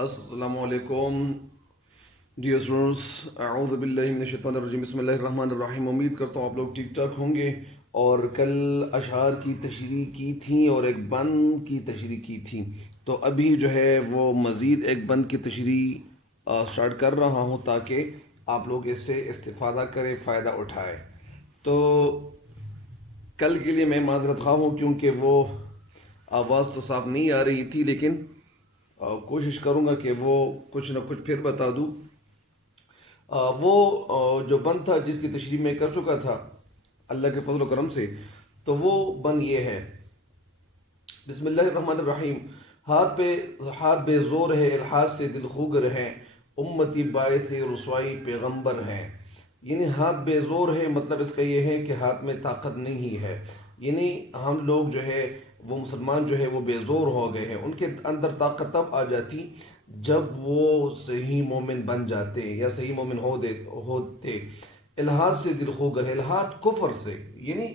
السلام علیکم dear students, اعوذ باللہ من الشیطان الرجیم، بسم اللہ الرحمن الرحیم۔ امید کرتا ہوں آپ لوگ ٹھیک ٹھاک ہوں گے۔ اور کل اشعار کی تشریح کی تھی اور ایک بند کی تشریح کی تھی، تو ابھی جو ہے وہ مزید ایک بند کی تشریح سٹارٹ کر رہا ہوں تاکہ آپ لوگ اس سے استفادہ کریں، فائدہ اٹھائیں۔ تو کل کے لیے میں معذرت خواہ ہوں کیونکہ وہ آواز تو صاف نہیں آ رہی تھی، لیکن کوشش کروں گا کہ وہ کچھ نہ کچھ پھر بتا دوں۔ وہ جو بند تھا جس کی تشریح میں کر چکا تھا اللہ کے فضل و کرم سے، تو وہ بند یہ ہے: بسم اللہ الرحمن الرحیم۔ ہاتھ بے زور ہے، الحاظ سے دل خوگر ہے، امتی باعث رسوائی پیغمبر ہے۔ یعنی ہاتھ بے زور ہے، مطلب اس کا یہ ہے کہ ہاتھ میں طاقت نہیں ہے، یعنی ہم لوگ جو ہے وہ مسلمان جو ہے وہ بے زور ہو گئے ہیں۔ ان کے اندر طاقت تب آ جاتی جب وہ صحیح مومن بن جاتے یا صحیح مومن ہوتے۔ الحاد سے دل خوگر ہے، الحاد کفر سے، یعنی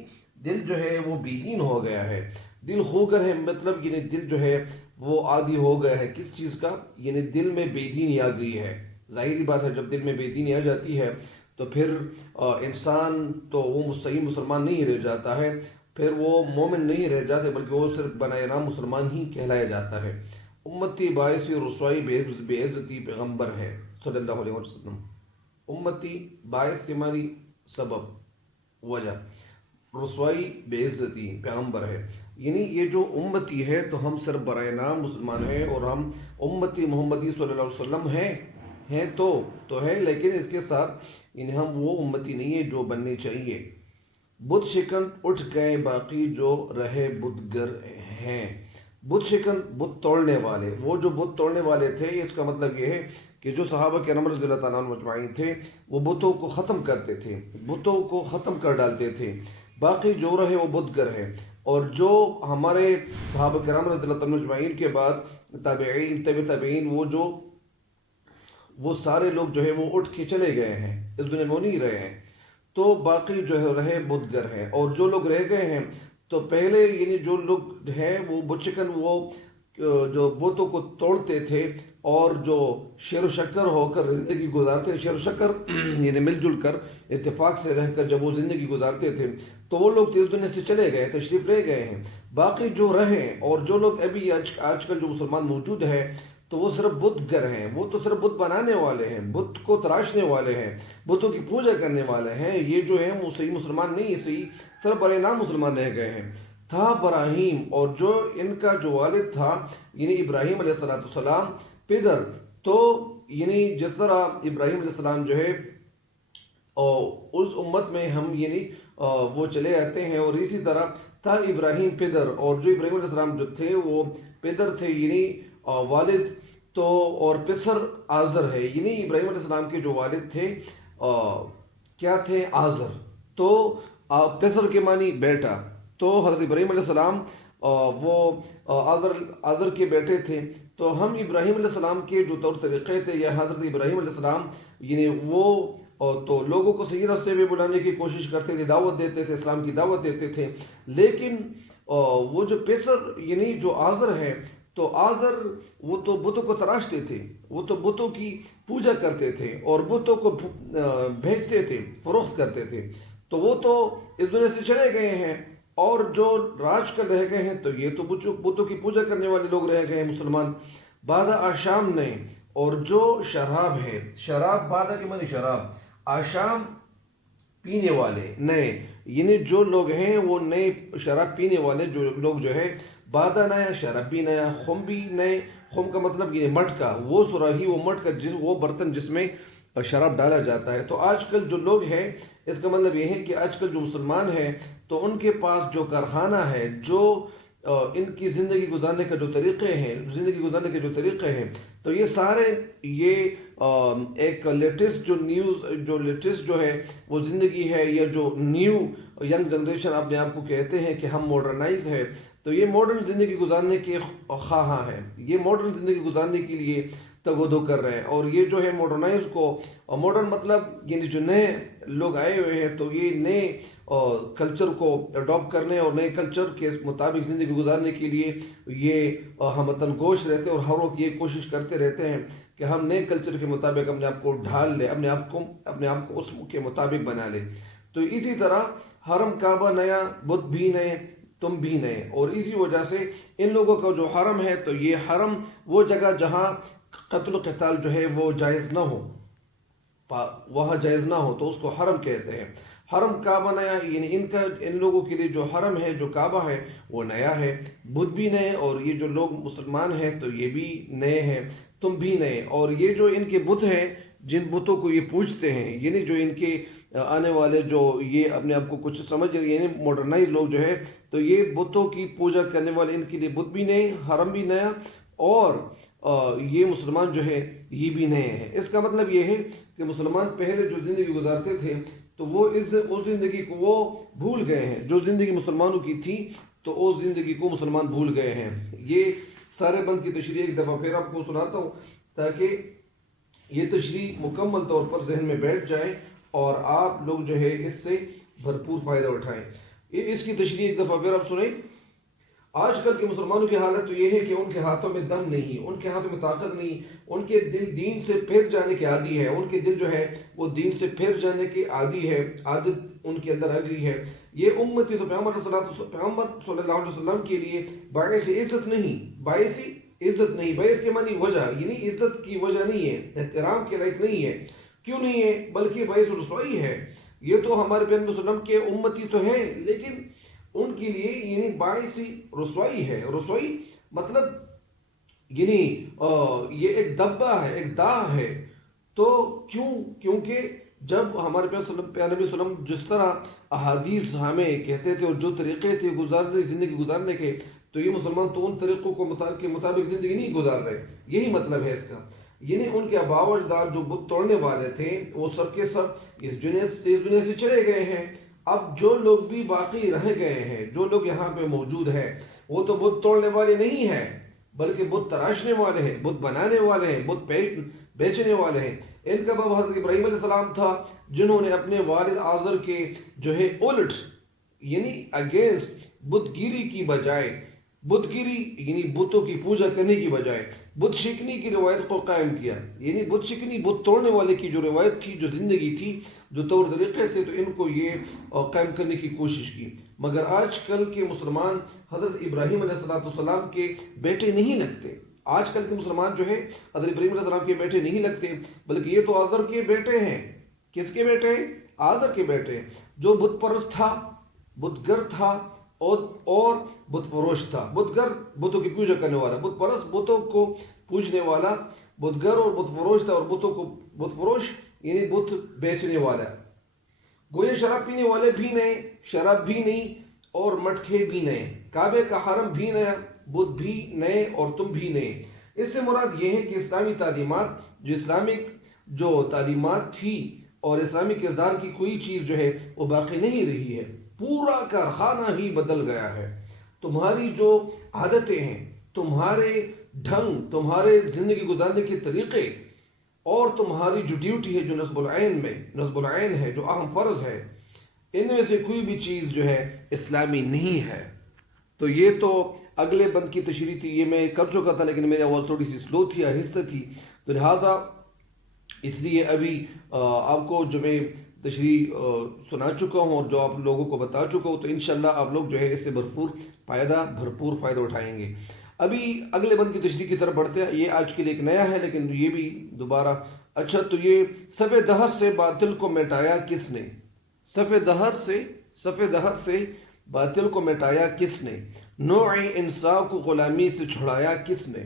دل جو ہے وہ بے دین ہو گیا ہے۔ دل خوگر ہے مطلب یعنی دل جو ہے وہ عادی ہو گیا ہے کس چیز کا؟ یعنی دل میں بے دینی آ گئی ہے۔ ظاہری بات ہے، جب دل میں بے دینی آ جاتی ہے تو پھر انسان تو وہ صحیح مسلمان نہیں رہ جاتا ہے، پھر وہ مومن نہیں رہ جاتے بلکہ وہ صرف بنائے نام مسلمان ہی کہلایا جاتا ہے۔ امتی باعث رسوائی بے عزتی پیغمبر ہے صلی اللہ علیہ وسلم۔ امتی باعث کے معنی سبب، وجہ، رسوائی بے عزتی پیغمبر ہے۔ یعنی یہ جو امتی ہے تو ہم صرف برائے نام مسلمان ہیں، اور ہم امتی محمدی صلی اللہ علیہ وسلم ہیں تو ہے، لیکن اس کے ساتھ یعنی ہم وہ امتی نہیں ہے جو بننی چاہیے۔ بت شکن اٹھ گئے باقی جو رہے بتگر ہیں۔ بت شکن، بت توڑنے والے، وہ جو بت توڑنے والے تھے، اس کا مطلب یہ ہے کہ جو صحابہ کرام رضی اللہ تعالیٰ عنہ مجمعین تھے وہ بتوں کو ختم کرتے تھے، بتوں کو ختم کر ڈالتے تھے۔ باقی جو رہے وہ بتگر ہے۔ اور جو ہمارے صحابہ کرام رضی اللہ تعالیٰ عنہ مجمعین کے بعد تابعین، تابعین، وہ سارے لوگ جو ہے وہ اٹھ کے چلے گئے ہیں، اس دنیا میں وہ نہیں رہے ہیں، تو باقی جو ہے رہے بتگر ہیں۔ اور جو لوگ رہ گئے ہیں تو پہلے یعنی جو لوگ ہیں وہ بت شکن، وہ جو بتوں کو توڑتے تھے اور جو شیر و شکر ہو کر زندگی گزارتے، شیر و شکر یعنی مل جل کر اتفاق سے رہ کر جب وہ زندگی گزارتے تھے تو وہ لوگ اس دنیا سے چلے گئے، تشریف لے گئے ہیں۔ باقی جو رہے اور جو لوگ ابھی آج کل جو مسلمان موجود ہے تو وہ صرف بتگر ہیں، وہ تو صرف بت بنانے والے ہیں، بت کو تراشنے والے ہیں، بتوں کی پوجا کرنے والے ہیں۔ یہ جو ہیں وہ صحیح مسلمان نہیں، صحیح صرف برائے نام مسلمان رہ گئے ہیں۔ تھا ابراہیم، اور جو ان کا جو والد تھا یعنی ابراہیم علیہ السلام پدر، تو یعنی جس طرح ابراہیم علیہ السلام جو ہے اس امت میں ہم یعنی وہ چلے آتے ہیں، اور اسی طرح تھا ابراہیم پدر، اور جو ابراہیم علیہ السلام جو تھے وہ پدر تھے یعنی والد، تو اور پسر آزر ہے، یعنی ابراہیم علیہ السلام کے جو والد تھے کیا تھے؟ آزر، تو پسر کے معنی بیٹا، تو حضرت ابراہیم علیہ السلام وہ آزر کے بیٹے تھے۔ تو ہم ابراہیم علیہ السلام کے جو طور طریقے تھے یا حضرت ابراہیم علیہ السلام یعنی وہ تو لوگوں کو صحیح راستے میں بلانے کی کوشش کرتے تھے، دعوت دیتے تھے، اسلام کی دعوت دیتے تھے، لیکن وہ جو پیسر یعنی جو آزر ہے تو آزر وہ تو بتوں کو تراشتے تھے، وہ تو بتوں کی پوجا کرتے تھے اور بتوں کو بھیجتے تھے، فروخت کرتے تھے، تو وہ تو اس دنیا سے چلے گئے ہیں۔ اور جو راج کر رہ گئے ہیں تو یہ تو بتوں کی پوجا کرنے والے لوگ رہ گئے ہیں مسلمان۔ بادہ آشام نے، اور جو شراب ہے، شراب بادہ کے معنی شراب، آشام پینے والے نئے، یعنی جو لوگ ہیں وہ نئے شراب پینے والے جو لوگ جو ہے، بادہ نیا، شراب بھی نیا، خم بھی نئے۔ خم کا مطلب یہ مٹکا، وہ سراہی، وہ مٹکا، وہ برتن جس میں شراب ڈالا جاتا ہے۔ تو آج کل جو لوگ ہیں اس کا مطلب یہ ہے کہ آج کل جو مسلمان ہیں تو ان کے پاس جو کارخانہ ہے، جو ان کی زندگی گزارنے کا جو طریقے ہیں تو یہ سارے یہ ایک لیٹسٹ جو لیٹسٹ جو ہے وہ زندگی ہے، یا جو نیو ینگ جنریشن اپنے آپ کو کہتے ہیں کہ ہم ماڈرنائز ہے، تو یہ ماڈرن زندگی گزارنے کے خواہاں ہیں، یہ ماڈرن زندگی گزارنے کے لیے تگ و دو کر رہے ہیں، اور یہ جو ہے ماڈرنائز کو، ماڈرن مطلب یعنی جو نئے لوگ آئے ہوئے ہیں تو یہ نئے کلچر کو اڈاپٹ کرنے اور نئے کلچر کے مطابق زندگی گزارنے کے لیے یہ ہم وطن گوش رہتے ہیں، اور ہر وقت یہ کوشش کرتے رہتے ہیں کہ ہم نئے کلچر کے مطابق اپنے آپ کو ڈھال لیں، اپنے آپ کو اس کے مطابق بنا لیں۔ تو اسی طرح حرم کعبہ نیا، بت بھی نئے، تم بھی نئے، اور اسی وجہ سے ان لوگوں کا جو حرم ہے تو یہ حرم وہ جگہ جہاں قتل و قتال جو ہے وہ جائز نہ ہو، وہاں جائز نہ ہو تو اس کو حرم کہتے ہیں۔ حرم کعبہ نیا، یعنی ان لوگوں کے لیے جو حرم ہے، جو کعبہ ہے وہ نیا ہے، بت بھی نئے، اور یہ جو لوگ مسلمان ہیں تو یہ بھی نئے ہیں، تم بھی نئے۔ اور یہ جو ان کے بت ہیں، جن بتوں کو یہ پوجتے ہیں، یعنی جو ان کے آنے والے جو یہ اپنے آپ کو کچھ سمجھ، یعنی ماڈرنائز لوگ جو ہے تو یہ بتوں کی پوجا کرنے والے، ان کے لیے بت بھی نئے، حرم بھی نیا، اور یہ مسلمان جو ہے یہ بھی نئے ہیں۔ اس کا مطلب یہ ہے کہ مسلمان پہلے جو زندگی گزارتے تھے تو وہ اس زندگی کو وہ بھول گئے ہیں، جو زندگی مسلمانوں کی تھی تو اس زندگی کو مسلمان بھول گئے ہیں۔ یہ سارے بند کی تشریح ایک دفعہ پھر آپ کو سناتا ہوں تاکہ یہ تشریح مکمل طور پر ذہن میں بیٹھ جائے اور آپ لوگ جو ہے اس سے بھرپور فائدہ اٹھائیں۔ اس کی تشریح ایک دفعہ پھر آپ سنیں۔ آج کل کے مسلمانوں کی حالت تو یہ ہے کہ ان کے ہاتھوں میں دم نہیں، ان کے ہاتھوں میں طاقت نہیں، ان کے دل دین سے پھر جانے کے عادی ہے، ان کے دل جو ہے وہ دین سے پھر جانے کے عادی ہے، عادت ان کے اندر آ گئی ہے۔ یہ امتی تو پیغمبر صلی اللہ علیہ وسلم کے لیے باعث عزت نہیں، باعث عزت نہیں، باعث کے معنی وجہ، یعنی عزت کی وجہ نہیں ہے، احترام کے لائق نہیں ہے۔ کیوں نہیں ہے؟ بلکہ باعث رسوائی ہے۔ یہ تو ہمارے پیغمبر صلی اللہ علیہ وسلم کے امتی تو ہیں، لیکن ان کے لیے یعنی باعث رسوائی ہے۔ رسوائی مطلب یعنی یہ ایک دبہ ہے، ایک داغ ہے۔ تو کیونکہ جب ہمارے پیغمبر صلی اللہ علیہ وسلم جس طرح احادیث ہمیں کہتے تھے اور جو طریقے تھے زندگی گزارنے کے، تو یہ مسلمان تو ان طریقوں کے مطابق زندگی نہیں گزار رہے، یہی مطلب ہے اس کا۔ یعنی ان کے آباء و اجداد جو بت توڑنے والے تھے وہ سب کے سب اس دنیا سے چلے گئے ہیں۔ اب جو لوگ بھی باقی رہ گئے ہیں، جو لوگ یہاں پہ موجود ہیں، وہ تو بت توڑنے والے نہیں ہیں، بلکہ بت تراشنے والے ہیں، بت بنانے والے ہیں، بت بیچنے والے ہیں۔ ان کا باب حضرت ابراہیم علیہ السلام تھا، جنہوں نے اپنے والد آزر کے جو ہے الٹ، یعنی اگینسٹ بت گیری کی بجائے، بت گیری یعنی بتوں کی پوجا کرنے کی بجائے بت شکنی کی روایت کو قائم کیا۔ یعنی بت شکنی، بت توڑنے والے کی جو روایت تھی، جو زندگی تھی، جو طور طریقے تھے، تو ان کو یہ قائم کرنے کی کوشش کی۔ مگر آج کل کے مسلمان حضرت ابراہیم علیہ السلام کے بیٹے نہیں لگتے۔ آج کل کے مسلمان جو ہے حضرت ابراہیم علیہ السلام کے بیٹے نہیں لگتے، بلکہ یہ تو آزر کے بیٹے ہیں۔ کس کے بیٹے ہیں؟ آزر کے بیٹے ہیں، جو بت پرست تھا، بت گر تھا، اور بت فروش تھا۔ بت گر بتوں کی پوجا کرنے والا، بت پرست بتوں کو پوجنے والا، بت گر اور بت فروش تھا، اور بتوں کو بت فروش یعنی بت بیچنے والا۔ گویا شراب پینے والے بھی نئے، شراب بھی نہیں، اور مٹکے بھی نئے، کعبے کا حرم بھی نیا، بت بھی نئے، اور تم بھی نئے۔ اس سے مراد یہ ہے کہ اسلامی تعلیمات، جو اسلامک جو تعلیمات تھی اور اسلامی کردار کی کوئی چیز جو ہے وہ باقی نہیں رہی ہے، پورا کارخانہ ہی بدل گیا ہے۔ تمہاری جو عادتیں ہیں، تمہارے ڈھنگ، تمہارے زندگی گزارنے کے طریقے، اور تمہاری جو ڈیوٹی ہے، جو نصب العین ہے، جو اہم فرض ہے، ان میں سے کوئی بھی چیز جو ہے اسلامی نہیں ہے۔ تو یہ تو اگلے بند کی تشریح تھی، یہ میں کر چکا تھا، لیکن میری آواز تھوڑی سی سلو تھی، آہستہ تھی، تو لہٰذا اس لیے ابھی آپ کو جو میں تشریح سنا چکا ہوں اور جو آپ لوگوں کو بتا چکا ہوں، تو انشاءاللہ آپ لوگ جو ہے اس سے بھرپور فائدہ اٹھائیں گے۔ ابھی اگلے بند کی تشریح کی طرف بڑھتے ہیں۔ یہ آج کے لیے ایک نیا ہے، لیکن یہ بھی دوبارہ اچھا۔ تو یہ صف دہر سے باطل کو مٹایا کس نے؟ صف دہر سے باطل کو مٹایا کس نے؟ نوع انصاف کو غلامی سے چھڑایا کس نے؟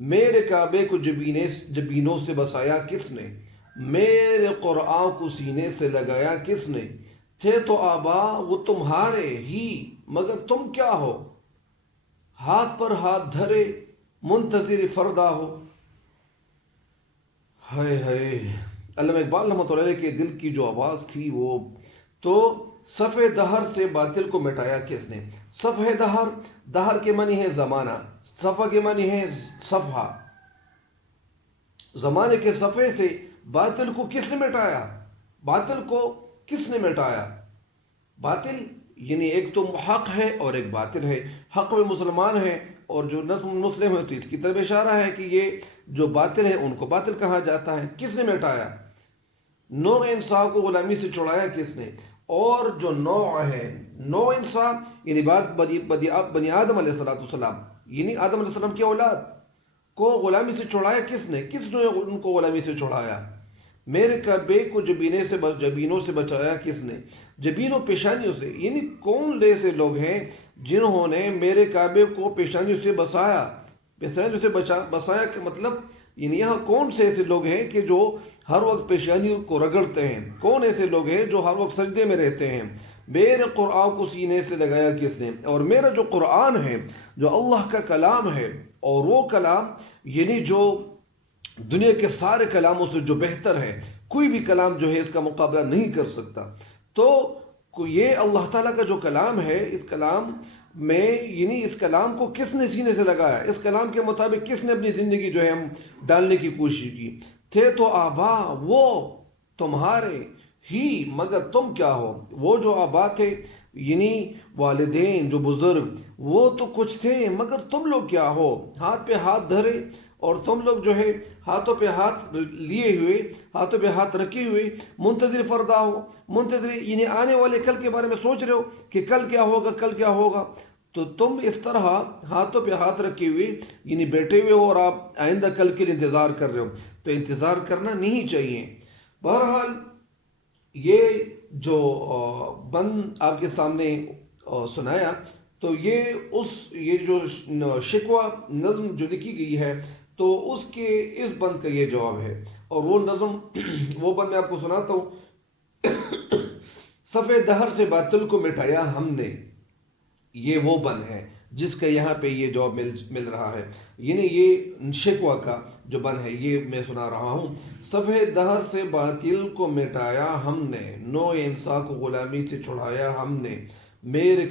میرے کعبے کو جبینوں سے بسایا کس نے؟ میرے قرآن کو سینے سے لگایا کس نے؟ تھے تو آبا وہ تمہارے ہی، مگر تم کیا ہو؟ ہاتھ پر ہاتھ دھرے منتظر فردا ہو۔ ہائے ہائے، علامہ اقبال رحمۃ اللہ علیہ کے دل کی جو آواز تھی وہ تو، صف دہر سے باطل کو مٹایا کس نے؟ صفحہ دہر، دہر کے معنی ہے زمانہ، صفحہ کے معنی ہے صفحہ۔ زمانے کے صفحے سے باطل کو کس نے مٹایا؟ باطل کو کس نے مٹایا؟ باطل یعنی ایک تو حق ہے اور ایک باطل ہے۔ حق میں مسلمان ہے اور جو مسلم ہے تو اس کی طرف اشارہ ہے کہ یہ جو باطل ہے ان کو باطل کہا جاتا ہے۔ کس نے مٹایا؟ نو انسان کو غلامی سے چھڑایا کس نے؟ اور جو نوع ہے، نو انسان یعنی بنی آدم علیہ السلام، یعنی آدم علیہ السلام کی اولاد کو غلامی سے چھڑایا کس نے؟ کس نے ان کو غلامی سے چھڑایا؟ میرے کعبے کو جبینوں سے بچایا کس نے؟ جبینوں پیشانیوں سے، یعنی کون ایسے لوگ ہیں جنہوں نے میرے کعبے کو پیشانیوں سے بسایا؟ پیشانیوں سے بسایا کا مطلب یعنی یہاں کون سے ایسے لوگ ہیں کہ جو ہر وقت پیشانیوں کو رگڑتے ہیں؟ کون ایسے لوگ ہیں جو ہر وقت سجدے میں رہتے ہیں؟ میرے قرآن کو سینے سے لگایا کس نے؟ اور میرا جو قرآن ہے، جو اللہ کا کلام ہے، اور وہ کلام یعنی جو دنیا کے سارے کلاموں سے جو بہتر ہے، کوئی بھی کلام جو ہے اس کا مقابلہ نہیں کر سکتا۔ تو یہ اللہ تعالیٰ کا جو کلام ہے، اس کلام میں یعنی اس کلام کو کس نے سینے سے لگایا؟ اس کلام کے مطابق کس نے اپنی زندگی جو ہے ہم ڈالنے کی کوشش کی؟ تھے تو آبا وہ تمہارے ہی مگر تم کیا ہو؟ وہ جو آبا تھے یعنی والدین جو بزرگ، وہ تو کچھ تھے مگر تم لوگ کیا ہو؟ ہاتھ پہ ہاتھ دھرے اور تم لوگ جو ہے ہاتھوں پہ ہاتھ لیے ہوئے، ہاتھوں پہ ہاتھ رکھے ہوئے منتظر فردا ہو۔ منتظر یعنی آنے والے کل کے بارے میں سوچ رہے ہو کہ کل کیا ہوگا، کل کیا ہوگا۔ تو تم اس طرح ہاتھوں پہ ہاتھ رکھے ہوئے یعنی بیٹھے ہوئے ہو اور آپ آئندہ کل کے لیے انتظار کر رہے ہو، تو انتظار کرنا نہیں چاہیے۔ بہرحال یہ جو بند آپ کے سامنے سنایا، تو یہ جو شکوہ نظم جو لکھی گئی ہے، تو اس کے اس بند کا یہ جواب ہے۔ اور وہ نظم وہ بند میں آپ کو سناتا ہوں۔ صفحہ دہر سے باطل کو مٹایا ہم نے، یہ وہ بند ہے جس کا یہاں پہ یہ جواب مل رہا ہے، یعنی یہ شکوہ کا جو بند ہے یہ میں سنا رہا ہوں۔ صفحہ دہر سے باطل کو مٹایا ہم نے، نو انسان کو غلامی سے چھڑایا ہم نے، میرے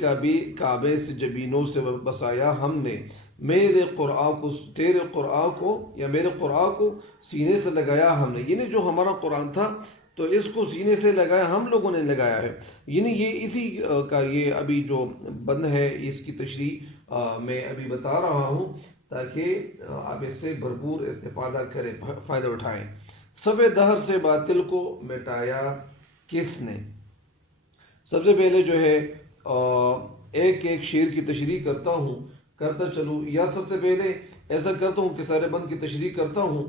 کعبے سے جبینوں سے بسایا ہم نے، میرے قرآن کو یا میرے قرآن کو سینے سے لگایا ہم نے، یعنی جو ہمارا قرآن تھا تو اس کو سینے سے لگایا ہم لوگوں نے لگایا ہے۔ یعنی یہ اسی کا یہ ابھی جو بند ہے اس کی تشریح میں ابھی بتا رہا ہوں تاکہ آپ اس سے بھرپور استفادہ کریں، فائدہ اٹھائیں۔ صفحہ دہر سے باطل کو مٹایا کس نے؟ سب سے پہلے جو ہے ایک ایک شعر کی تشریح کرتا چلوں، یا سب سے پہلے ایسا کرتا ہوں کہ سارے بند کی تشریح کرتا ہوں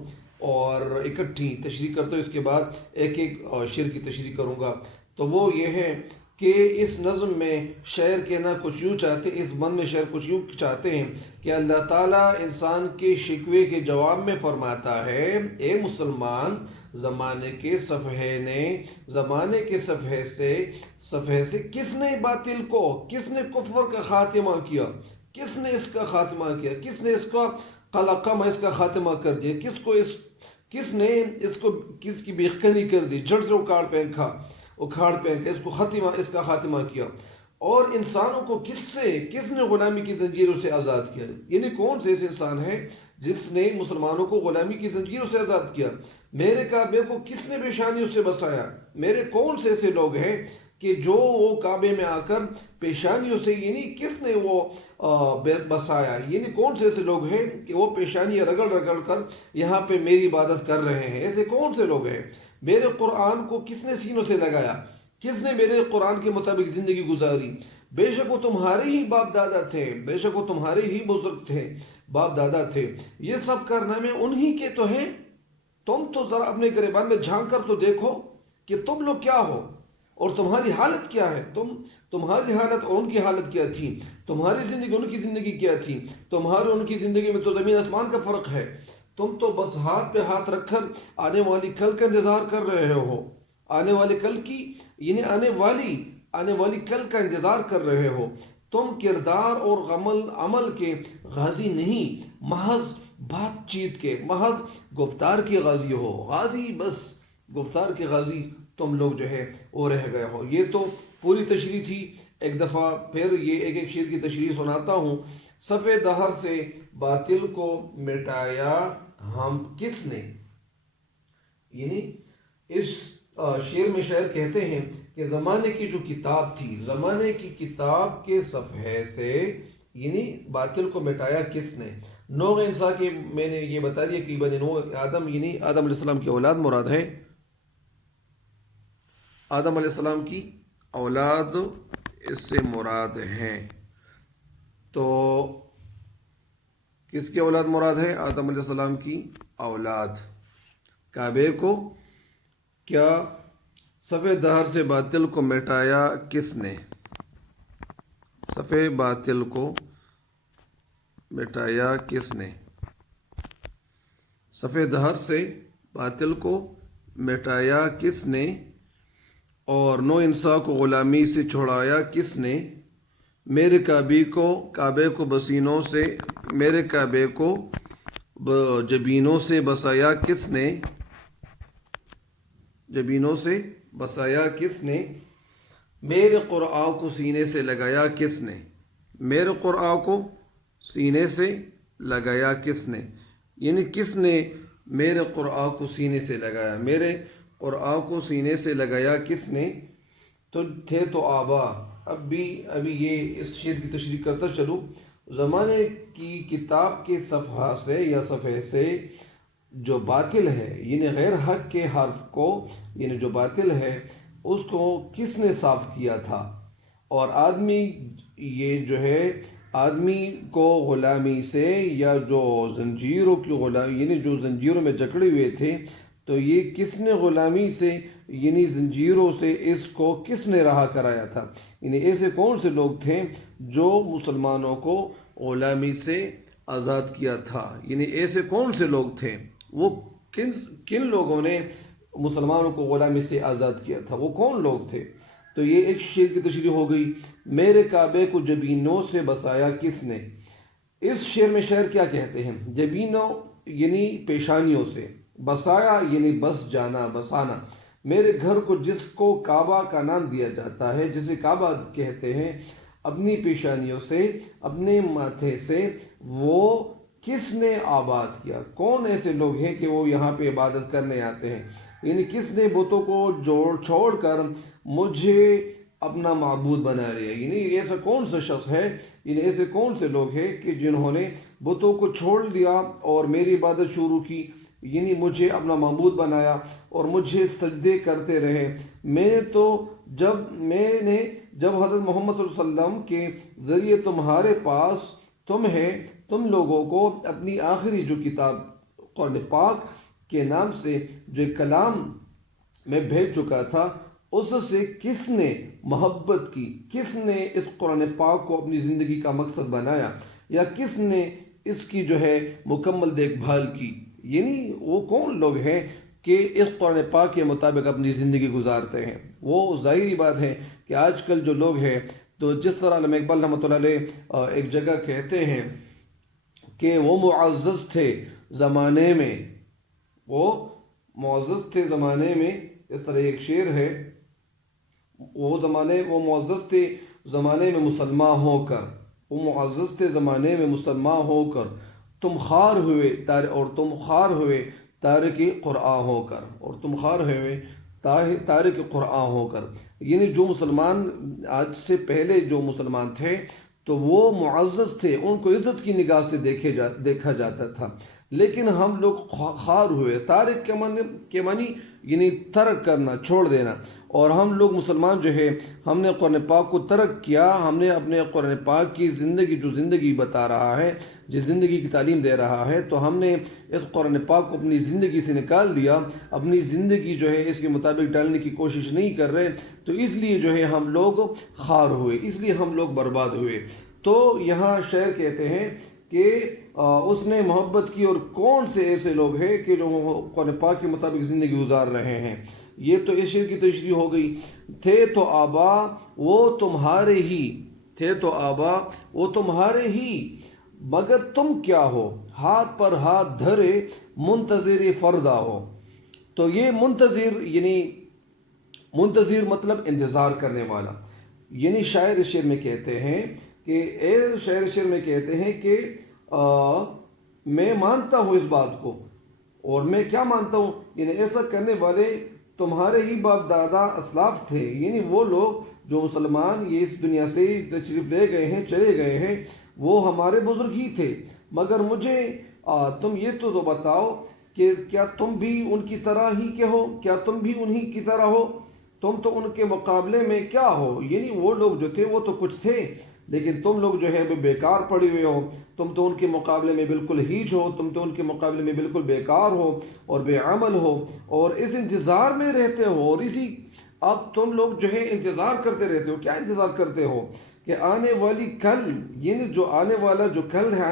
اور اکٹھی تشریح کرتا ہوں، اس کے بعد ایک ایک شعر کی تشریح کروں گا۔ تو وہ یہ ہے کہ اس نظم میں شعر کہنا کچھ یوں چاہتے، اس بند میں شعر کچھ یوں چاہتے ہیں کہ اللہ تعالیٰ انسان کے شکوے کے جواب میں فرماتا ہے، اے مسلمان، زمانے کے صفحے سے کس نے باطل کو، کس نے کفر کا خاتمہ کیا، کس نے اس کا خاتمہ کیا، کس نے اس کا قلقمہ، اس کا خاتمہ کر دیا، کس نے کس کی بیخنی کر دی، جڑ سے اکھاڑ پھینکا، اس کا خاتمہ کیا۔ اور انسانوں کو کس نے غلامی کی زنجیروں سے آزاد کیا؟ یعنی کون سے ایسے انسان ہیں جس نے مسلمانوں کو غلامی کی زنجیروں سے آزاد کیا؟ میرے کعبے کو کس نے پیشانیوں سے بسایا؟ میرے کون سے ایسے لوگ ہیں کہ جو وہ کعبے میں آ کر پیشانیوں سے، یعنی کس نے وہ بسایا؟ یعنی کون سے ایسے لوگ ہیں کہ وہ پیشانیاں رگڑ کر یہاں پہ میری عبادت کر رہے ہیں؟ ایسے کون سے لوگ ہیں؟ میرے قرآن کو کس نے سینوں سے لگایا؟ کس نے میرے قرآن کے مطابق زندگی گزاری؟ بے شک وہ تمہارے ہی باپ دادا تھے، بے شک وہ تمہارے ہی بزرگ تھے، باپ دادا تھے، یہ سب کارنامے انہی کے تو ہیں۔ تم تو ذرا اپنے گریبان میں جھانک کر تو دیکھو کہ تم لوگ کیا ہو اور تمہاری حالت کیا ہے۔ تمہاری حالت اور ان کی حالت کیا تھی، تمہاری زندگی ان کی زندگی کیا تھی، تمہاری ان کی زندگی میں تو زمین آسمان کا فرق ہے۔ تم تو بس ہاتھ پہ ہاتھ رکھ کر آنے والی کل کا انتظار کر رہے ہو، آنے والے کل کی یعنی آنے والی کل کا انتظار کر رہے ہو۔ تم کردار اور عمل کے غازی نہیں، محض بات چیت کے، محض گفتار کے غازی ہو، غازی بس گفتار کے غازی تم لوگ جو ہے وہ رہ گئے ہو۔ یہ تو پوری تشریح تھی ایک دفعہ پھر یہ ایک ایک شعر کی تشریح سناتا ہوں۔ صفِ دہر سے باطل کو مٹایا ہم کس نے، یعنی اس شعر میں شاعر کہتے ہیں کہ زمانے کی جو کتاب تھی، زمانے کی کتاب کے صفحے سے یعنی باطل کو مٹایا کس نے۔ نوح انسان کی میں نے یہ بتا دیا کہ بنی نوح آدم، یعنی آدم علیہ السلام کی اولاد مراد ہے، آدم علیہ السلام کی اولاد اس سے مراد ہیں۔ تو کس کی اولاد مراد ہے؟ آدم علیہ السلام کی اولاد۔ کعبے کو کیا صفِ دہر سے باطل کو مٹایا کس نے؟ صفِ باطل کو مٹایا کس نے؟ صفِ دہر سے باطل کو مٹایا کس نے؟ اور نو انسان کو غلامی سے چھڑایا کس نے؟ میرے کعبے کو بسینوں سے، میرے کعبے کو جبینوں سے بسایا کس نے؟ جبینوں سے بسایا کس نے؟ میرے قرآن کو سینے سے لگایا کس نے؟ میرے قرآن کو سینے سے لگایا کس نے؟ یعنی کس نے میرے قرآن کو سینے سے لگایا؟ میرے قرآن کو سینے سے لگایا کس نے؟ تو تھے تو آبا، ابھی یہ اس شعر کی تشریح کرتا چلوں۔ زمانے کی کتاب کے صفحہ سے یا صفحے سے جو باطل ہے، یعنی غیر حق کے حرف کو، یعنی جو باطل ہے اس کو کس نے صاف کیا تھا؟ اور آدمی یہ جو ہے آدمی کو غلامی سے یا جو زنجیروں کی غلامی، یعنی جو زنجیروں میں جکڑے ہوئے تھے، تو یہ کس نے غلامی سے یعنی زنجیروں سے اس کو کس نے رہا کرایا تھا؟ یعنی ایسے کون سے لوگ تھے جو مسلمانوں کو غلامی سے آزاد کیا تھا؟ یعنی ایسے کون سے لوگ تھے؟ وہ کن لوگوں نے مسلمانوں کو غلامی سے آزاد کیا تھا؟ وہ کون لوگ تھے؟ تو یہ ایک شعر کی تشریح ہو گئی۔ میرے کعبے کو جبینوں سے بسایا کس نے؟ اس شعر میں شاعر کیا کہتے ہیں؟ جبینوں یعنی پیشانیوں سے، بسایا یعنی بس جانا، بسانا۔ میرے گھر کو جس کو کعبہ کا نام دیا جاتا ہے، جسے کعبہ کہتے ہیں، اپنی پیشانیوں سے، اپنے ماتھے سے وہ کس نے آباد کیا؟ کون ایسے لوگ ہیں کہ وہ یہاں پہ عبادت کرنے آتے ہیں؟ یعنی کس نے بتوں کو چھوڑ کر مجھے اپنا معبود بنا لیا؟ یعنی ایسا کون سا شخص ہے، یعنی ایسے کون سے لوگ ہیں کہ جنہوں نے بتوں کو چھوڑ دیا اور میری عبادت شروع کی، یعنی مجھے اپنا معبود بنایا اور مجھے سجدے کرتے رہے۔ جب حضرت محمد صلی اللہ علیہ وسلم کے ذریعے تمہارے پاس تم لوگوں کو اپنی آخری جو کتاب قرآن پاک کے نام سے جو کلام میں بھیج چکا تھا، اس سے کس نے محبت کی؟ کس نے اس قرآن پاک کو اپنی زندگی کا مقصد بنایا؟ یا کس نے اس کی جو ہے مکمل دیکھ بھال کی؟ یعنی وہ کون لوگ ہیں کہ اس قرآن پاک کے مطابق اپنی زندگی گزارتے ہیں؟ وہ ظاہری بات ہے کہ آج کل جو لوگ ہیں، تو جس طرح علامہ اقبال رحمۃ اللہ علیہ ایک جگہ کہتے ہیں کہ وہ معزز تھے زمانے میں، وہ معزز تھے زمانے میں، اس طرح ایک شعر ہے، وہ معزز تھے زمانے میں مسلمان ہو کر، وہ معزز تھے زمانے میں مسلمان ہو کر، تم خار ہوئے تارک قرآن ہو کر، اور تم خار ہوئے تارک قرآن ہو کر۔ یعنی جو مسلمان آج سے پہلے جو مسلمان تھے تو وہ معزز تھے، ان کو عزت کی نگاہ سے دیکھا جاتا تھا، لیکن ہم لوگ خار ہوئے، تارک کے معنی یعنی ترک کرنا، چھوڑ دینا، اور ہم لوگ مسلمان جو ہے ہم نے قرآن پاک کو ترک کیا، ہم نے اپنے قرآن پاک کی زندگی بتا رہا ہے، جس زندگی کی تعلیم دے رہا ہے، تو ہم نے اس قرآن پاک کو اپنی زندگی سے نکال دیا، اپنی زندگی جو ہے اس کے مطابق ڈالنے کی کوشش نہیں کر رہے، تو اس لیے جو ہے ہم لوگ خار ہوئے، اس لیے ہم لوگ برباد ہوئے۔ تو یہاں شاعر کہتے ہیں کہ اس نے محبت کی، اور کون سے ایسے لوگ ہیں کہ جو قرآن پاک کے مطابق زندگی گزار رہے ہیں۔ یہ تو اس شعر کی تشریح ہو گئی۔ تھے تو آبا وہ تمہارے ہی، تھے تو آبا وہ تمہارے ہی، مگر تم کیا ہو، ہاتھ پر ہاتھ دھرے منتظر فردا ہو۔ تو یہ منتظر یعنی منتظر مطلب انتظار کرنے والا، یعنی شاعر اس شعر میں کہتے ہیں کہ شاعر اس شعر میں کہتے ہیں کہ میں مانتا ہوں اس بات کو، اور میں کیا مانتا ہوں، یعنی ایسا کرنے والے تمہارے ہی باپ دادا اسلاف تھے، یعنی وہ لوگ جو مسلمان یہ اس دنیا سے تشریف لے گئے ہیں، چلے گئے ہیں، وہ ہمارے بزرگ ہی تھے، مگر مجھے تم یہ تو بتاؤ کہ کیا تم بھی ان کی طرح ہی کے ہو، کیا تم بھی انہی کی طرح ہو، تم تو ان کے مقابلے میں کیا ہو، یعنی وہ لوگ جو تھے وہ تو کچھ تھے، لیکن تم لوگ جو ہے بیکار پڑے ہوئے ہو، تم تو ان کے مقابلے میں بالکل ہیچ ہو، تم تو ان کے مقابلے میں بالکل بیکار ہو اور بے عمل ہو، اور اس انتظار میں رہتے ہو، اور اسی اب تم لوگ جو ہے انتظار کرتے رہتے ہو، کیا انتظار کرتے ہو کہ آنے والی کل، یعنی جو آنے والا جو کل ہے،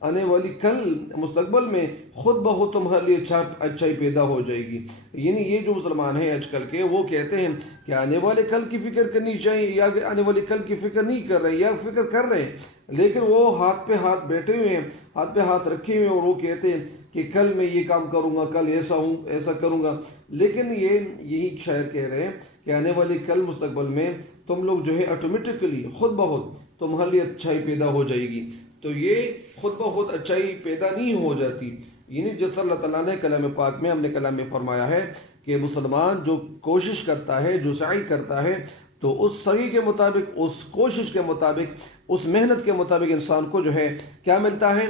آنے والی کل مستقبل میں خود بخود تمہارے لیے اچھائی پیدا ہو جائے گی۔ یعنی یہ جو مسلمان ہیں آج کل کے، وہ کہتے ہیں کہ آنے والے کل کی فکر کرنی چاہیے، یا آنے والی کل کی فکر نہیں کر رہے، یا فکر کر رہے ہیں، لیکن وہ ہاتھ پہ ہاتھ بیٹھے ہوئے ہیں، ہاتھ پہ ہاتھ رکھے ہوئے ہیں، اور وہ کہتے ہیں کہ کل میں یہ کام کروں گا، کل ایسا ہوں، ایسا کروں گا، لیکن یہی شاعر کہہ رہے ہیں کہ آنے والی کل مستقبل میں تم لوگ جو ہے آٹومیٹکلی خود بخود تمہارے لیے اچھائی پیدا ہو جائے گی۔ تو یہ خود بخود اچھائی پیدا نہیں ہو جاتی، یعنی جیسا اللہ تعالیٰ نے کلام پاک میں، ہم نے کلام میں فرمایا ہے کہ مسلمان جو کوشش کرتا ہے، جو سعی کرتا ہے، تو اس سعی کے مطابق، اس کوشش کے مطابق، اس محنت کے مطابق انسان کو جو ہے کیا ملتا ہے،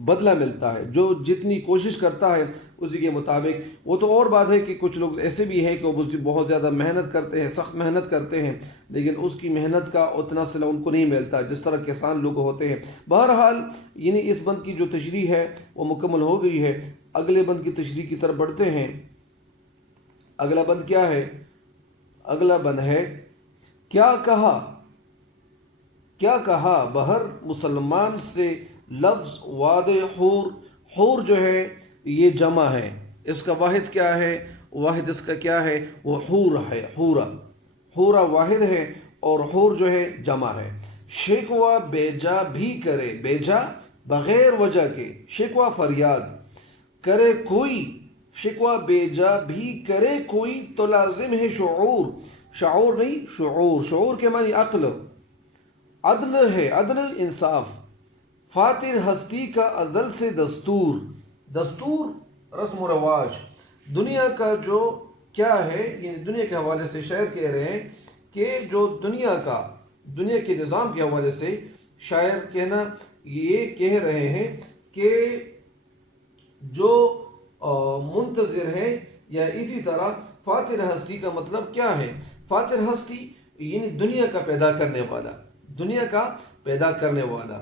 بدلہ ملتا ہے۔ جو جتنی کوشش کرتا ہے اسی کے مطابق، وہ تو اور بات ہے کہ کچھ لوگ ایسے بھی ہیں کہ وہ بہت زیادہ محنت کرتے ہیں، سخت محنت کرتے ہیں، لیکن اس کی محنت کا اتنا صلہ ان کو نہیں ملتا جس طرح کسان لوگ ہوتے ہیں۔ بہرحال یعنی اس بند کی جو تشریح ہے وہ مکمل ہو گئی ہے، اگلے بند کی تشریح کی طرف بڑھتے ہیں۔ اگلا بند کیا ہے؟ اگلا بند ہے کیا کہا بہر مسلمان سے لفظ واد حور۔ حور جو ہے یہ جمع ہے، اس کا واحد کیا ہے؟ واحد اس کا کیا ہے؟ وہ حور ہے، حورا واحد ہے، اور حور جو ہے جمع ہے۔ شکوہ بیجا بھی کرے، بیجا بغیر وجہ کے، شکوہ فریاد کرے کوئی، شکوہ بیجا بھی کرے کوئی، تو لازم ہے شعور، شعور نہیں شعور، شعور کے معنی عقل، عدل ہے، عدل انصاف، فاتر ہستی کا ازل سے دستور، دستور رسم و رواج، دنیا کا جو کیا ہے، یعنی دنیا کے حوالے سے شاعر کہہ رہے ہیں کہ جو دنیا کے نظام کے حوالے سے شاعر یہ کہہ رہے ہیں کہ جو منتظر ہے، یا اسی طرح فاتر ہستی کا مطلب کیا ہے؟ فاتر ہستی یعنی دنیا کا پیدا کرنے والا، دنیا کا پیدا کرنے والا،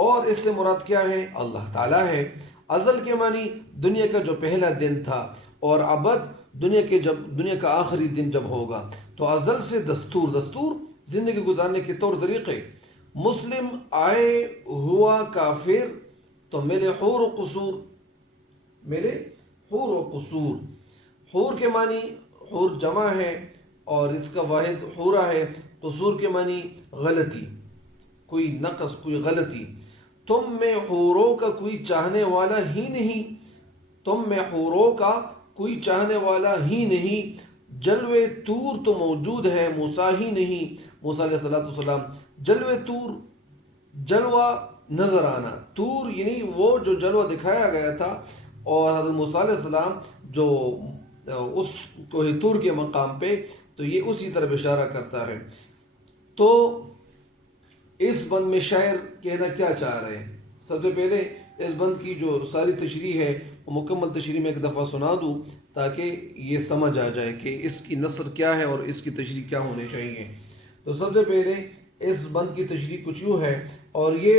اور اس سے مراد کیا ہے؟ اللہ تعالیٰ ہے۔ ازل کے معنی دنیا کا جو پہلا دن تھا، اور ابد دنیا کا آخری دن جب ہوگا، تو ازل سے دستور زندگی گزارنے کے طور طریقے۔ مسلم آئے ہوا کافر تو ملے حور و قصور، ملے حور و قصور۔ حور کے معنی، حور جمع ہے اور اس کا واحد حورا ہے، قصور کے معنی غلطی، کوئی نقص، کوئی غلطی۔ تم میں حوروں کا کوئی چاہنے والا ہی نہیں، تم میں حوروں کا کوئی چاہنے والا ہی نہیں، جلوے طور تو موجود ہے موسیٰ ہی نہیں، موسیٰ علیہ السلام۔ جلوے طور، جلوہ نظر آنا، طور یعنی وہ جو جلوہ دکھایا گیا تھا، اور حضرت موسیٰ علیہ السلام جو اس کوہ طور کے مقام پہ، تو یہ اسی طرف اشارہ کرتا ہے۔ تو اس بند میں شاعر کہنا کیا چاہ رہے ہیں؟ سب سے پہلے اس بند کی جو ساری تشریح ہے وہ مکمل تشریح میں ایک دفعہ سنا دوں تاکہ یہ سمجھ آ جائے کہ اس کی نثر کیا ہے اور اس کی تشریح کیا ہونے چاہیے۔ تو سب سے پہلے اس بند کی تشریح کچھ یوں ہے، اور یہ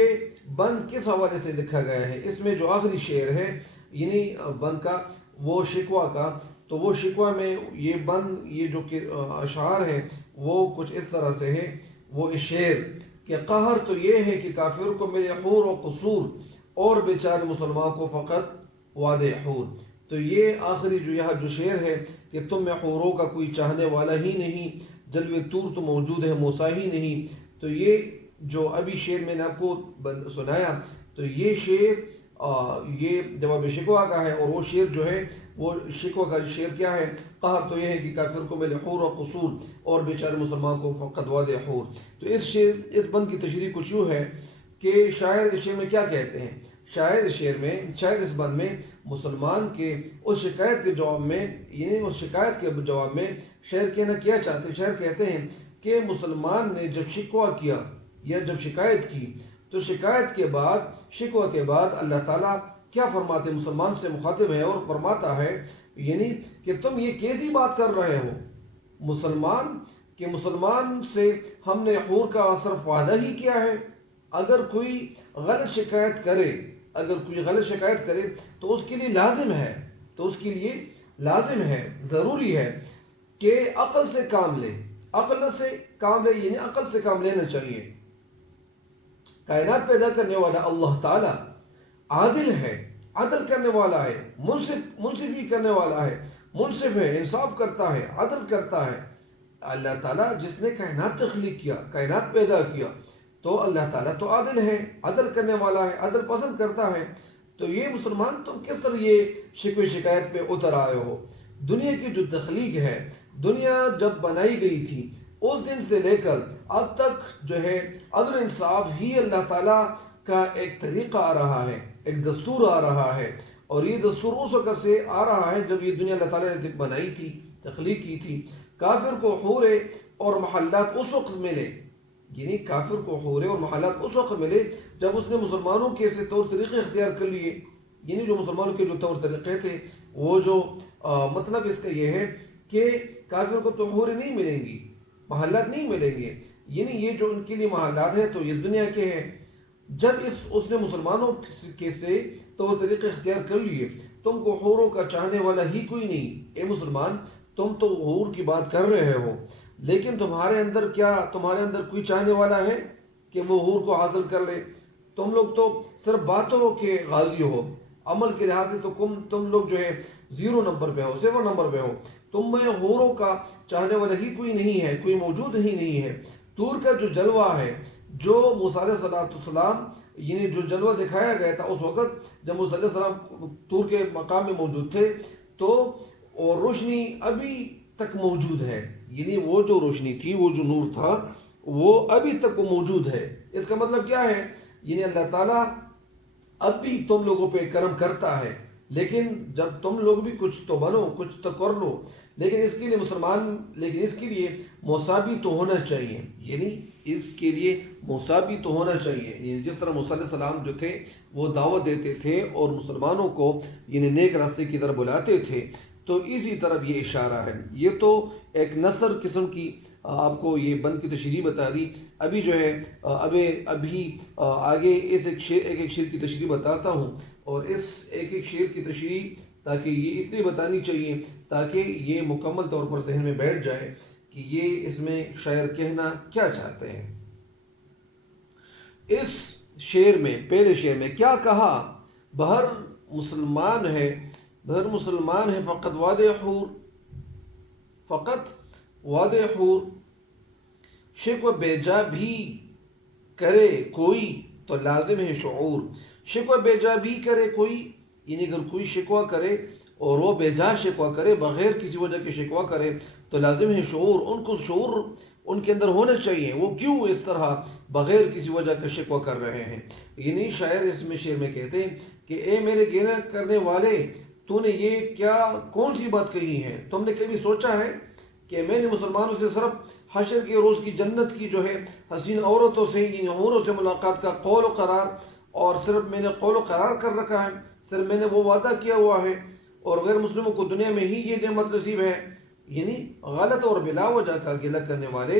بند کس حوالے سے لکھا گیا ہے؟ اس میں جو آخری شعر ہے یعنی بند کا، وہ شکوہ کا، تو وہ شکوہ میں یہ بند، یہ جو اشعار ہیں وہ کچھ اس طرح سے ہے۔ وہ اس شعر کہ قہر تو یہ ہے کہ کافر کو ملے حور و قصور، اور بیچارے مسلمان کو فقط وعد حور۔ تو یہ آخری جو یہاں جو شعر ہے کہ تم میں حوروں کا کوئی چاہنے والا ہی نہیں، جلوے طور تو موجود ہے موسیٰ ہی نہیں، تو یہ جو ابھی شعر میں نے آپ کو سنایا، تو یہ شعر یہ جواب شکوہ کا ہے، اور وہ شعر جو ہے وہ شکوہ کا شعر کیا ہے؟ قہر تو یہ ہے کہ کافر کو ملے حور و قصور اور بیچارے مسلمان کو فقط واد حور۔ تو اس بند کی تشریح کچھ یوں ہے کہ شاعر اس شعر میں کیا کہتے ہیں؟ شاعر اس بند میں مسلمان کے اس شکایت کے جواب میں، یعنی اس شکایت کے جواب میں شاعر کہنا کیا چاہتے ہیں؟ شاعر کہتے ہیں کہ مسلمان نے جب شکوہ کیا یا جب شکایت کی، تو شکایت کے بعد، شکوہ کے بعد اللہ تعالیٰ کیا فرماتے ہیں؟ مسلمان سے مخاطب ہے اور فرماتا ہے یعنی کہ تم یہ کیسی بات کر رہے ہو مسلمان سے ہم نے حور کا صرف وعدہ ہی کیا ہے۔ اگر کوئی غلط شکایت کرے تو اس کے لیے لازم ہے، ضروری ہے کہ عقل سے کام لے، یعنی عقل سے کام لینا چاہیے۔ کائنات پیدا کرنے والا اللہ تعالیٰ عادل ہے، عدل کرنے والا ہے، منصفی کرنے والا ہے، منصف ہے، انصاف کرتا ہے، عدل کرتا ہے۔ اللہ تعالیٰ جس نے کائنات تخلیق کیا، کائنات پیدا کیا، تو اللہ تعالیٰ تو عادل ہے، عدل کرنے والا ہے، عدل پسند کرتا ہے۔ تو یہ مسلمان تم کس طرح یہ شکوے شکایت پہ اتر آئے ہو؟ دنیا کی جو تخلیق ہے، دنیا جب بنائی گئی تھی اس دن سے لے کر اب تک جو ہے عدل انصاف ہی اللہ تعالیٰ کا ایک طریقہ آ رہا ہے، ایک دستور آ رہا ہے، اور یہ دستور اس وقت سے آ رہا ہے جب یہ دنیا اللہ تعالیٰ نے بنائی تھی، تخلیق کی تھی۔ کافر کو حورے اور محلات اس وقت ملے، یعنی کافر کو حورے اور محلات اس وقت ملے جب اس نے مسلمانوں کے سے طور طریقے اختیار کر لیے، یعنی جو مسلمانوں کے جو طور طریقے تھے وہ جو مطلب اس کا یہ ہے کہ کافر کو تو حورے نہیں ملیں گی، محلات نہیں ملیں گے، یعنی یہ جو ان کے لیے محلات ہیں تو اس دنیا کے ہیں۔ جب اس نے مسلمانوں کے سے طور طریقے اختیار کر لیے، تم کو حوروں کا چاہنے والا ہی کوئی نہیں۔ اے مسلمان، تم تو حور کی بات کر رہے ہو، لیکن تمہارے اندر کوئی چاہنے والا ہے کہ وہ حور کو حاصل کر لے؟ تم لوگ تو صرف باتوں کے غازی ہو، عمل کے لحاظ سے تو تم لوگ جو ہے 0 نمبر پہ ہو، 0 نمبر پہ ہو۔ تم میں حوروں کا چاہنے والا ہی کوئی نہیں ہے، کوئی موجود ہی نہیں ہے۔ طور کا جو جلوہ ہے، جو موسیٰ علیہ السلام، یعنی جو جلوہ دکھایا گیا تھا اس وقت جب موسیٰ علیہ السلام طور کے مقام میں موجود تھے، تو اور روشنی ابھی تک موجود ہے، یعنی وہ جو روشنی تھی، وہ جو نور تھا، وہ ابھی تک موجود ہے۔ اس کا مطلب کیا ہے؟ یعنی اللہ تعالیٰ اب بھی تم لوگوں پہ کرم کرتا ہے، لیکن جب تم لوگ بھی کچھ تو بنو، کچھ تو کر لو، لیکن اس کے لیے مساوی تو ہونا چاہیے، یعنی جس طرح موسیٰ علیہ السلام جو تھے وہ دعوت دیتے تھے اور مسلمانوں کو یعنی نیک راستے کی طرف بلاتے تھے، تو اسی طرف یہ اشارہ ہے۔ یہ تو ایک نثر قسم کی آپ کو یہ بند کی تشریح بتا دی۔ ابھی جو ہے ابھی آگے اس ایک شعر کی تشریح بتاتا ہوں، اور اس ایک شعر کی تشریح تاکہ یہ اس لیے بتانی چاہیے تاکہ یہ مکمل طور پر ذہن میں بیٹھ جائے کہ یہ اس میں شاعر کہنا کیا چاہتے ہیں۔ اس شعر میں، پہلے شعر میں کیا کہا؟ بہر مسلمان ہے فقط واد حور، شکوہ بیجا بھی کرے کوئی تو لازم ہے شعور۔ شکوہ بیجا بھی کرے کوئی، یعنی اگر کوئی شکوہ کرے اور وہ بیجا شکوہ کرے، بغیر کسی وجہ کے شکوہ کرے، تو لازم ہے شعور، ان کو شعور ان کے اندر ہونا چاہیے، وہ کیوں اس طرح بغیر کسی وجہ کا شکوہ کر رہے ہیں۔ یعنی شاعر اس میں شعر میں کہتے ہیں کہ اے میرے گینہ کرنے والے، تو نے یہ کون سی بات کہی ہے؟ تم نے کبھی سوچا ہے کہ میں نے مسلمانوں سے صرف حشر کے روز کی جنت کی جو ہے حسین عورتوں سے، یعنی حوروں سے ملاقات کا قول و قرار، اور صرف میں نے قول و قرار کر رکھا ہے، صرف میں نے وہ وعدہ کیا ہوا ہے، اور غیر مسلموں کو دنیا میں ہی یہ نعمت نصیب ہے۔ یعنی غلط اور بلا وجہ کا گلہ کرنے والے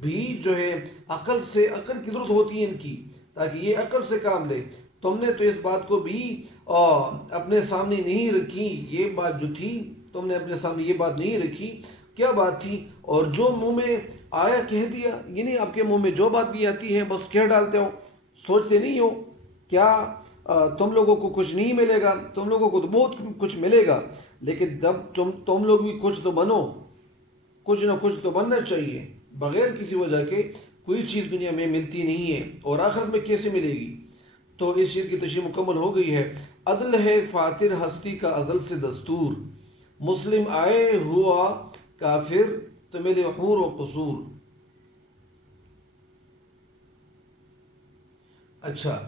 بھی جو ہے عقل کی ضرورت ہوتی ہے ان کی، تاکہ یہ عقل سے کام لے۔ تم نے تو اس بات کو بھی اپنے سامنے نہیں رکھی، یہ بات جو تھی تم نے اپنے سامنے یہ بات نہیں رکھی، کیا بات تھی؟ اور جو منہ میں آیا کہہ دیا، یعنی آپ کے منہ میں جو بات بھی آتی ہے بس کہہ ڈالتے ہو، سوچتے نہیں ہو کیا تم لوگوں کو کچھ نہیں ملے گا؟ تم لوگوں کو تو بہت کچھ ملے گا، لیکن جب تم لوگ بھی کچھ تو بنو، کچھ نہ کچھ تو بننا چاہیے۔ بغیر کسی وجہ کے کوئی چیز دنیا میں ملتی نہیں ہے، اور آخرت میں کیسے ملے گی؟ تو اس شعر کی تشریح مکمل ہو گئی ہے۔ عدل ہے فاتر ہستی کا ازل سے دستور، مسلم آئے ہوا کافر تو ملے حور و قصور۔ اچھا،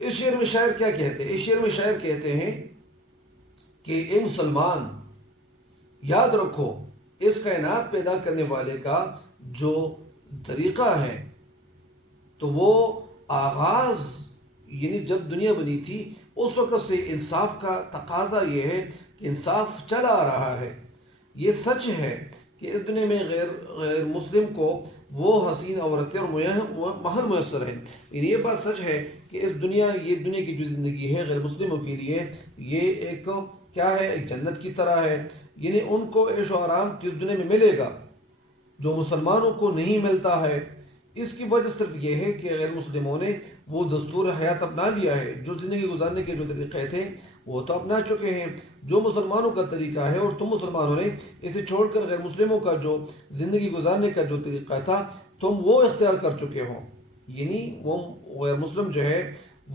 اس شعر میں شاعر کیا کہتے ہیں؟ اس شعر میں شاعر کہتے ہیں کہ اے مسلمان، یاد رکھو اس کائنات پیدا کرنے والے کا جو طریقہ ہے تو وہ آغاز یعنی جب دنیا بنی تھی اس وقت سے انصاف کا تقاضا یہ ہے کہ انصاف چلا آ رہا ہے۔ یہ سچ ہے کہ اس دنیا میں غیر مسلم کو وہ حسین عورتیں اور محل میسر ہیں، یعنی یہ بات سچ ہے کہ اس یہ دنیا کی جو زندگی ہے غیر مسلموں کے لیے یہ ایک کیا ہے، ایک جنت کی طرح ہے، یعنی ان کو عیش و آرام اس دنیا میں ملے گا جو مسلمانوں کو نہیں ملتا ہے۔ اس کی وجہ صرف یہ ہے کہ غیر مسلموں نے وہ دستور حیات اپنا لیا ہے، جو زندگی گزارنے کے جو طریقے تھے وہ تو اپنا چکے ہیں۔ جو مسلمانوں کا طریقہ ہے اور تم مسلمانوں نے اسے چھوڑ کر غیر مسلموں کا جو زندگی گزارنے کا جو طریقہ تھا تم وہ اختیار کر چکے ہو، یعنی وہ غیر مسلم جو ہے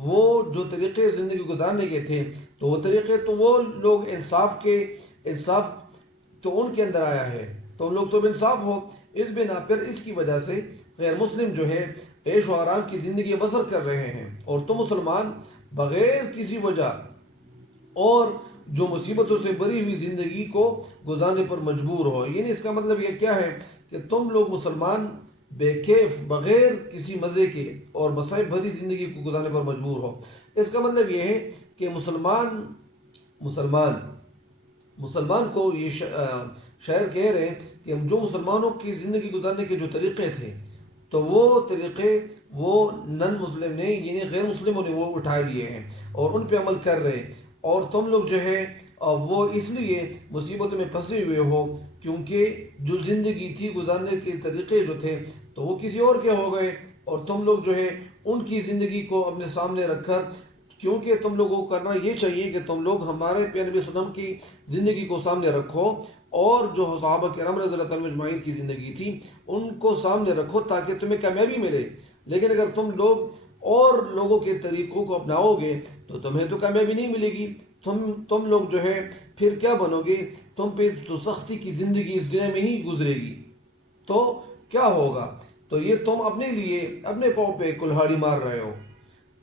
وہ جو طریقے زندگی گزارنے کے تھے تو وہ طریقے تو وہ لوگ انصاف تو ان کے اندر آیا ہے، تو ان لوگ تو انصاف ہو۔ اس بنا پر اس کی وجہ سے غیر مسلم جو ہے عیش و آرام کی زندگی بسر کر رہے ہیں اور تم مسلمان بغیر کسی وجہ اور جو مصیبتوں سے بری ہوئی زندگی کو گزارنے پر مجبور ہو۔ یعنی اس کا مطلب یہ کیا ہے کہ تم لوگ مسلمان بے کیف بغیر کسی مزے کے اور مصائب بھری زندگی کو گزارنے پر مجبور ہو۔ اس کا مطلب یہ ہے کہ مسلمان کو یہ شاعر کہہ رہے ہیں کہ جو مسلمانوں کی زندگی گزارنے کے جو طریقے تھے تو وہ طریقے وہ نن مسلم نے یعنی غیر مسلموں نے وہ اٹھا لیے ہیں اور ان پہ عمل کر رہے ہیں، اور تم لوگ جو ہے وہ اس لیے مصیبتوں میں پھنسے ہوئے ہو کیونکہ جو زندگی تھی گزارنے کے طریقے جو تھے تو وہ کسی اور کے ہو گئے، اور تم لوگ جو ہے ان کی زندگی کو اپنے سامنے رکھ کر، کیونکہ تم لوگوں کو کرنا یہ چاہیے کہ تم لوگ ہمارے پیارے نبی صلی اللہ علیہ وسلم کی زندگی کو سامنے رکھو اور جو صحابہ کرام رضی اللہ تعالیٰ اجمعین کی زندگی تھی ان کو سامنے رکھو تاکہ تمہیں کامیابی ملے۔ لیکن اگر تم لوگ اور لوگوں کے طریقوں کو اپناؤ گے تو تمہیں تو کامیابی نہیں ملے گی، تم لوگ جو ہے پھر کیا بنو گے، تم پہ تو سختی کی زندگی اس دنیا میں ہی گزرے گی، تو کیا ہوگا؟ تو یہ تم اپنے لیے اپنے پاؤں پہ کلہاڑی مار رہے ہو۔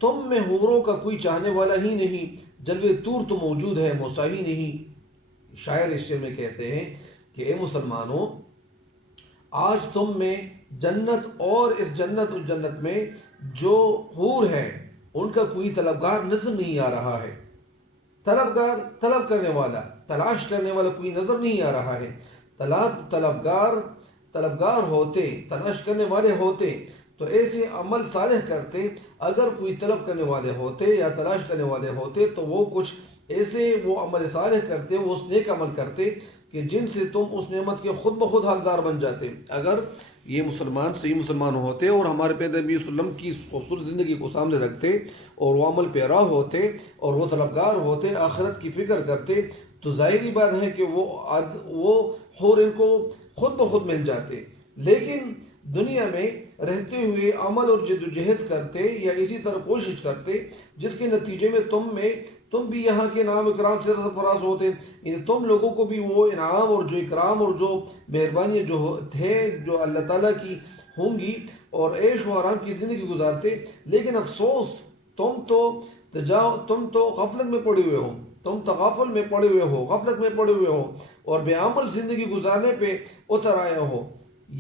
تم میں حوروں کا کوئی چاہنے والا ہی نہیں، جلوے طور تو موجود ہے موسیٰ ہی نہیں۔ شاعر اس شعر میں کہتے ہیں کہ اے مسلمانوں، آج تم میں جنت اور اس جنت میں جو حور ہے ان کا کوئی طلبگار نظر نہیں آ رہا ہے۔ طلب کرنے والا، تلاش کرنے والا کوئی نظر نہیں آ رہا ہے۔ طلبگار ہوتے، تلاش کرنے والے ہوتے تو ایسے عمل صالح کرتے، اگر کوئی طلب کرنے والے ہوتے یا تلاش کرنے والے ہوتے تو وہ کچھ ایسے وہ عمل صالح کرتے، وہ اس نیک عمل کرتے کہ جن سے تم اس نعمت کے خود بخود حقدار بن جاتے۔ اگر یہ صحیح مسلمان ہوتے اور ہمارے پیارے نبی صلی اللہ علیہ وسلم کی خوبصورت زندگی کو سامنے رکھتے اور وہ عمل پیرا ہوتے اور وہ طلبگار ہوتے، آخرت کی فکر کرتے، تو ظاہری بات ہے کہ وہ حور ان کو خود بخود مل جاتے۔ لیکن دنیا میں رہتے ہوئے عمل اور جد و جہد کرتے یا اسی طرح کوشش کرتے جس کے نتیجے میں تم بھی یہاں کے انعام و اکرام سے سرفراز ہوتے، یعنی تم لوگوں کو بھی وہ انعام اور جو اکرام اور جو مہربانی جو تھے جو اللہ تعالیٰ کی ہوں گی اور عیش و آرام کی زندگی گزارتے۔ لیکن افسوس تم تو غفلت میں پڑے ہوئے ہو، تم تغافل میں پڑے ہوئے ہو، غفلت میں پڑے ہوئے ہو اور بے عمل زندگی گزارنے پہ اتر آئے ہو۔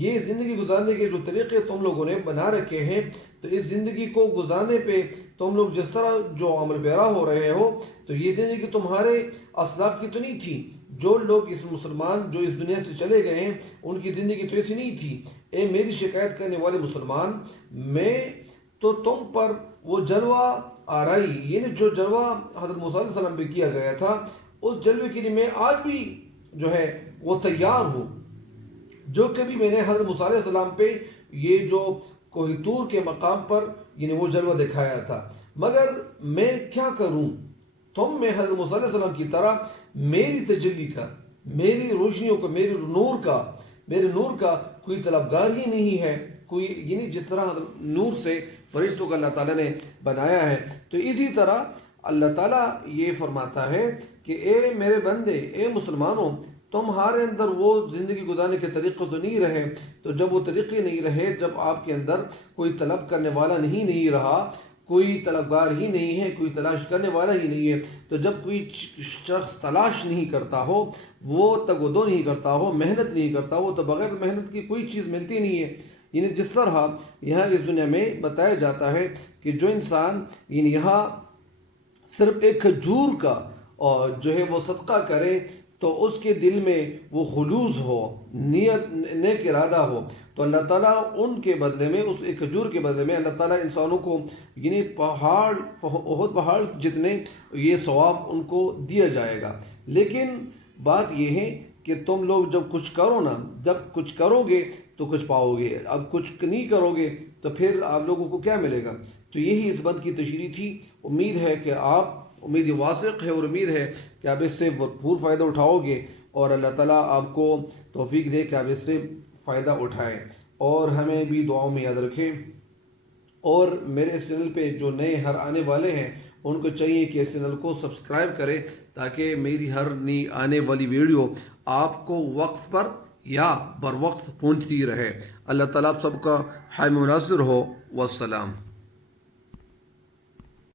یہ زندگی گزارنے کے جو طریقے تم لوگوں نے بنا رکھے ہیں تو اس زندگی کو گزارنے پہ تم لوگ جس طرح جو عمل پیرا ہو رہے ہو تو یہ زندگی تمہارے اسلاف کی تو نہیں تھی۔ جو لوگ اس مسلمان جو اس دنیا سے چلے گئے ہیں ان کی زندگی تو ایسی نہیں تھی۔ اے میری شکایت کرنے والے مسلمان، میں تو تم پر وہ جلوہ آرائی یعنی جو جلوہ حضرت موسیٰ علیہ السلام پہ کیا گیا تھا اس جلوے کے لیے میں آج بھی جو ہے وہ تیار ہوں۔ جو کبھی میں نے حضرت موسیٰ علیہ السلام پہ یہ جو کوہ طور کے مقام پر یعنی وہ جلوہ دکھایا تھا، مگر میں کیا کروں، تم میں حضرت موسیٰ علیہ السلام کی طرح میری تجلی کا، میری روشنیوں کا، میرے نور کا کوئی طلبگار ہی نہیں ہے، کوئی یعنی جس طرح نور سے فرشتوں کا اللہ تعالیٰ نے بنایا ہے۔ تو اسی طرح اللہ تعالیٰ یہ فرماتا ہے کہ اے میرے بندے، اے مسلمانوں، تمہارے اندر وہ زندگی گزارنے کے طریقے تو نہیں رہے۔ تو جب وہ طریقے نہیں رہے، جب آپ کے اندر کوئی طلب کرنے والا نہیں رہا، کوئی طلبگار ہی نہیں ہے، کوئی تلاش کرنے والا ہی نہیں ہے، تو جب کوئی شخص تلاش نہیں کرتا ہو، وہ تگ و دو نہیں کرتا ہو، محنت نہیں کرتا ہو، تو بغیر محنت کی کوئی چیز ملتی نہیں ہے۔ یعنی جس طرح یہاں اس دنیا میں بتایا جاتا ہے کہ جو انسان یہاں صرف ایک کھجور کا اور جو ہے وہ صدقہ کرے تو اس کے دل میں وہ خلوص ہو، نیک ارادہ ہو، تو اللہ تعالیٰ ان کے بدلے میں، اس ایک کھجور کے بدلے میں اللہ تعالیٰ انسانوں کو یعنی احد پہاڑ جتنے یہ ثواب ان کو دیا جائے گا۔ لیکن بات یہ ہے کہ تم لوگ جب کچھ کرو نا، جب کچھ کرو گے تو کچھ پاؤ گے، اب کچھ نہیں کرو گے تو پھر آپ لوگوں کو کیا ملے گا؟ تو یہی اس بند کی تشریح تھی۔ امید ہے کہ امید واثق ہے اور امید ہے کہ آپ اس سے بھرپور فائدہ اٹھاؤ گے، اور اللہ تعالیٰ آپ کو توفیق دے کہ آپ اس سے فائدہ اٹھائیں، اور ہمیں بھی دعاؤں میں یاد رکھیں۔ اور میرے اس چینل پہ جو نئے ہر آنے والے ہیں ان کو چاہیے کہ اس چینل کو سبسکرائب کریں تاکہ میری ہر نئی آنے والی ویڈیو آپ کو وقت پر یا بر وقت پہنچتی رہے۔ اللہ تعالیٰ آپ سب کا حامی و ناصر ہو۔ والسلام۔